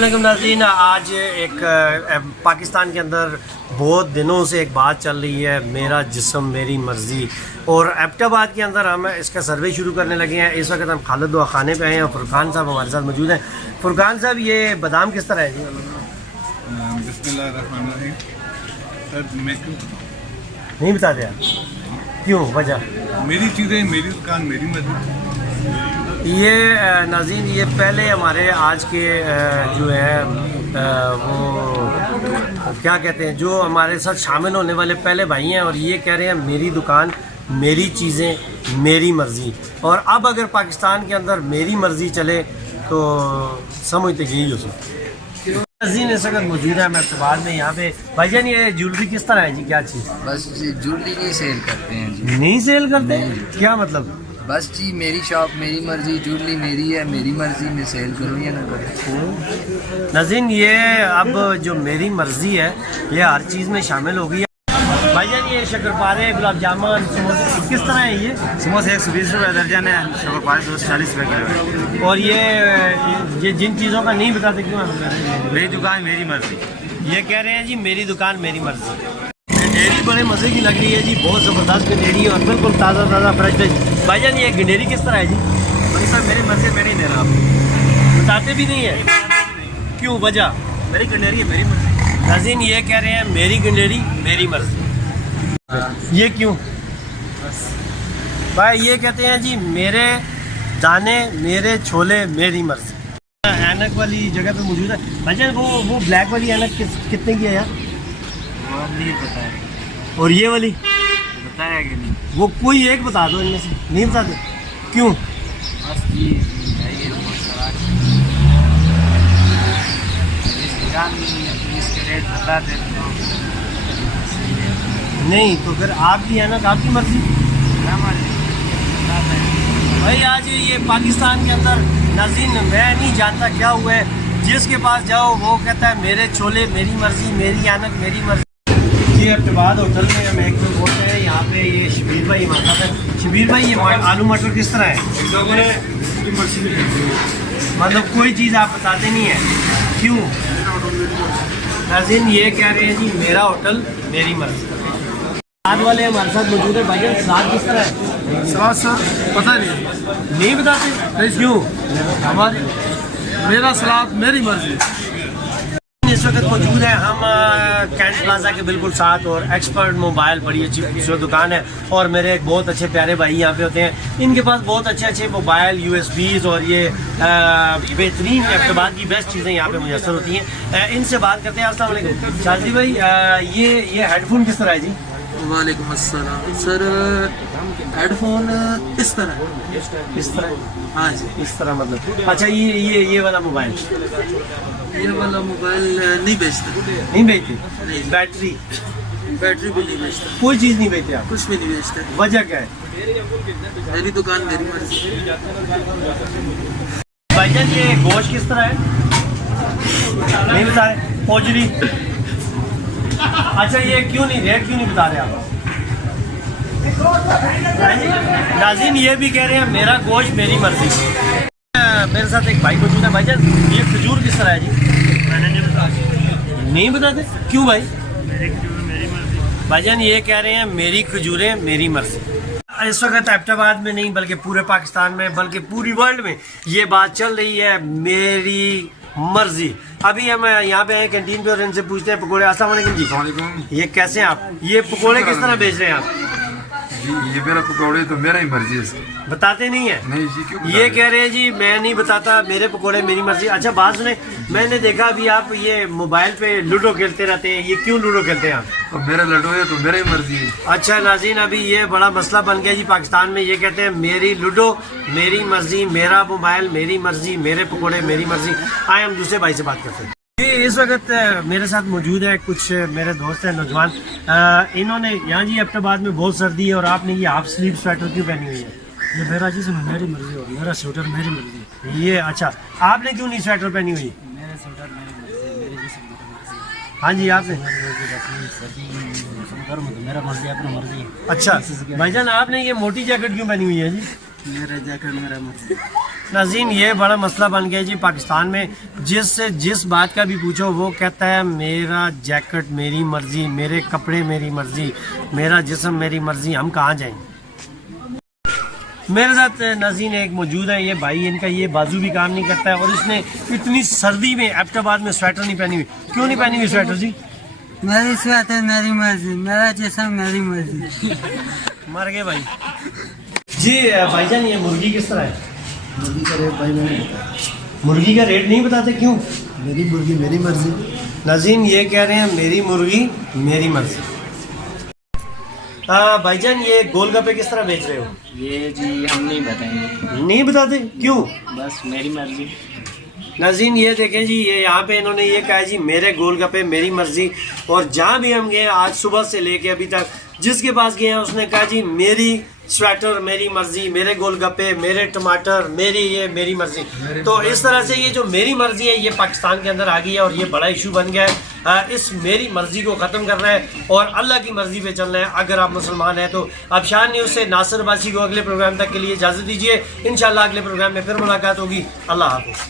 अस्सलामुअलैकुम नाज़रीन, आज एक पाकिस्तान के अंदर बहुत दिनों से एक बात चल रही है, मेरा जिस्म मेरी मर्ज़ी। और एबटाबाद के अंदर हम इसका सर्वे शुरू करने लगे हैं। इस वक्त हम खालिद दुआ खाने पे आए हैं और फुरकान साहब हमारे साथ मौजूद हैं। फुरकान साहब, ये बादाम किस तरह है जी? बिस्मिल्लाहिर्रहमानिर्रहीम। सर नहीं बताते आप, क्यों? वजह? मेरी चीज़ें, मेरी दुकान, मेरी मर्जी। ये नाज़रीन, ये पहले हमारे आज के जो है वो क्या कहते हैं, जो हमारे साथ शामिल होने वाले पहले भाई हैं, और ये कह रहे हैं मेरी दुकान मेरी चीज़ें मेरी मर्ज़ी। और अब अगर पाकिस्तान के अंदर मेरी मर्ज़ी चले तो समझते यही हो सकती है। नाज़रीन इस वक्त मौजूद है मैं बाद में यहाँ पे। भाईजान, ये ज्वेलरी किस तरह है जी? क्या चीज़? बस जी ज्वेलरी नहीं सेल करते हैं जी। नहीं सेल करते? क्या मतलब? बस जी मेरी शॉप मेरी मर्जी, ज्वेलरी मेरी है, मेरी मर्जी में सेल करो या ना करो। नाज़रीन, ये अब जो मेरी मर्ज़ी है ये हर चीज़ में शामिल हो गई है। भाईजान, ये शक्करपारे, गुलाब जामुन, समोसे किस तरह है? ये समोसे 120 रुपये दर्जन है, शक्करपारे 240 रुपये किलो है। और ये जिन चीज़ों का नहीं बताते क्यों? मेरी दुकान मेरी मर्जी। ये कह रहे हैं जी मेरी दुकान मेरी मर्ज़ी। गंडेरी बड़े मज़े की लग रही है जी, बहुत ज़बरदस्त गंडेरी और बिल्कुल ताज़ा ताज़ा फ्रेश फ्रेश। भाईजान, ये गंडेरी किस तरह है जी? भाई साहब मेरी मर्जी, मैं नहीं दे रहा आपको। बताते भी नहीं है, क्यों? वजह? मेरी गंडेरी है, मेरी मर्जी। नाज़रीन, ये कह रहे हैं मेरी गंडेरी मेरी मर्ज़ी। ये क्यों? भाई ये कहते हैं जी मेरे दाने मेरे छोले मेरी मर्ज़ी। ऐनक वाली जगह पे मौजूद है। भाईजान, वो ब्लैक वाली ऐनक कितने की है यार? वो नहीं पता है। और ये वाली बताया कि नहीं? वो कोई एक बता दो इनमें से। नहीं बताते क्यों? बस जी है बहुत सारा दुकान इसके रेट बता दे तो नहीं तो फिर आपकी ऐनक आपकी मर्ज़ी। क्या मर्जी बता दें। भाई आज ये पाकिस्तान के अंदर नाज़रीन, मैं नहीं जानता क्या हुआ है, जिसके पास जाओ वो कहता है मेरे छोले मेरी मर्ज़ी, मेरी ऐनक मेरी मर्ज़ी। ये एबटाबाद होटल में हम एक लोग बोलते हैं, यहाँ पे ये शबीर भाई हमारे साथ है। शबीर भाई, ये आलू मटर किस तरह है? मतलब कोई चीज़ आप बताते नहीं है, क्यों? नाज़रीन, ये कह रहे हैं जी मेरा होटल मेरी मर्ज़ी। सलाद वाले हमारे साथ मौजूद है। भाई सलाद किस तरह है? सलाद सर पता नहीं बताते क्यों? हमारे मेरा सलाद मेरी मर्जी। इस वक्त मौजूद है हम कैंट प्लाजा के बिल्कुल साथ, और एक्सपर्ट मोबाइल बड़ी अच्छी खूबसूरत दुकान है। और मेरे एक बहुत अच्छे प्यारे भाई यहाँ पे होते हैं, इनके पास बहुत अच्छे अच्छे मोबाइल USBs और ये बेहतरीन एबटाबाद की बेस्ट चीज़ें यहाँ पे मुयसर होती हैं। इनसे बात करते हैं। अस्सलाम वालेकुम शाजी भाई, ये हेडफोन किस तरह है जी? वालेकुम अस्सलाम। सर हेडफोन इस तरह हाँ जी, इस तरह मतलब? अच्छा, ये वाला मोबाइल ये वाला मोबाइल नहीं बेचते। नहीं बेचते? नहीं। बैटरी भी नहीं बेचते, कोई चीज़ नहीं बेचते आप? कुछ भी नहीं बेचते। वजह क्या है? मेरी दुकान मेरी मर्जी। भाईजान, ये गोश्त किस तरह है? नहीं बता रहे? पोजरी? अच्छा, ये क्यों नहीं रेट क्यों नहीं बता रहे आप? नाज़रीन, ये भी कह रहे हैं मेरा गोश्त मेरी मर्जी। मेरे साथ एक भाई मौजूद है। भाईजान, ये खजूर किस तरह है जी? मैंने नहीं बताते क्यों भाई? मेरी खजूर मेरी मर्जी। भाईजान, ये कह रहे हैं मेरी खजूरें मेरी मर्जी। इस वक्त एबटाबाद में नहीं बल्कि पूरे पाकिस्तान में, बल्कि पूरी वर्ल्ड में ये बात चल रही है मेरी मर्जी। अभी हम यहाँ पे हैं कैंटीन पे और इनसे पूछते हैं पकोड़े। अस्सलाम वालेकुम जी। ये कैसे हैं आप? ये पकोड़े किस तरह बेच रहे हैं आप? जी ये मेरा पकौड़े तो मेरा ही मर्जी है। बताते नहीं है? नहीं जी, क्यों? ये कह रहे हैं जी मैं नहीं बताता, मेरे पकोड़े मेरी मर्जी। अच्छा बात सुने, मैंने देखा अभी आप ये मोबाइल पे लूडो खेलते रहते हैं, ये क्यों लूडो खेलते हैं आप? तो मेरा लड्डू है तो मेरा ही मर्जी है। अच्छा नाज़रीन, अभी ये बड़ा मसला बन गया जी पाकिस्तान में। ये कहते हैं मेरी लूडो मेरी मर्जी, मेरा मोबाइल मेरी मर्जी, मेरे पकोड़े मेरी मर्जी। आए हम दूसरे भाई से बात करते हैं। ये इस वक्त मेरे साथ मौजूद है कुछ मेरे दोस्त हैं नौजवान। इन्होंने यहाँ जी एबटाबाद में बहुत सर्दी है और आपने ये हाफ स्लीव स्वेटर क्यों पहनी हुई है? ये मेरा जिस्म मेरी मर्जी और मेरा स्वेटर मेरी मर्जी। ये अच्छा, आपने क्यों नहीं स्वेटर पहनी हुई? मेरा स्वेटर मेरी मर्जी, मेरी जिस्म मेरी मर्जी। हाँ जी, आपने? मेरा मर्जी अपना मर्जी है। अच्छा भाईजान, आपने ये मोटी जैकेट क्यों पहनी हुई है जी? मेरा जैकेट मेरा मर्जी। नाज़रीन ये बड़ा मसला बन गया जी पाकिस्तान में, जिस बात का भी पूछो वो कहता है मेरा जैकेट मेरी मर्ज़ी, मेरे कपड़े मेरी मर्ज़ी, मेरा जिस्म मेरी मर्ज़ी, हम कहाँ जाएंगे। मेरे साथ नाज़रीन एक मौजूद है, ये भाई, इनका ये बाजू भी काम नहीं करता है और इसने इतनी सर्दी में एबटाबाद में स्वेटर नहीं पहनी हुई। क्यों नहीं पहनी हुई स्वेटर जी? मेरी स्वेटर मेरी मर्जी, मेरा जिस्म मेरी मर्जी। मर गए भाई जी। भाईजान ये मुर्गी किस तरह है? मुर्गी का रेट भाई मैंने मुर्गी का रेट नहीं बताते, क्यों? मेरी मुर्गी मेरी मर्जी। नाज़रीन ये कह रहे हैं मेरी मुर्गी मेरी मर्जी। भाईजान ये गोलगप्पे किस तरह बेच रहे हो? ये जी हम नहीं बताएंगे, नहीं बताते, क्यों? बस मेरी मर्जी। नाज़रीन ये देखें जी, ये यहाँ पे इन्होंने ये कहा जी मेरे गोलगप्पे मेरी मर्जी, और जहाँ भी हम गए आज सुबह से लेके अभी तक जिसके पास गए हैं उसने कहा जी मेरी स्वेटर मेरी मर्जी, मेरे गोलगप्पे मेरे टमाटर मेरी ये मेरी मर्जी। तो इस तरह से ये जो मेरी मर्जी है ये पाकिस्तान के अंदर आ गई है और ये बड़ा इशू बन गया है। इस मेरी मर्जी को ख़त्म करना है और अल्लाह की मर्जी पे चलना है। अगर आप मुसलमान हैं तो अब शान न्यूज़ से नासिर बासी को अगले प्रोग्राम तक के लिए इजाज़त दीजिए। इंशाल्लाह अगले प्रोग्राम में फिर मुलाकात होगी। अल्लाह हाफ़िज़।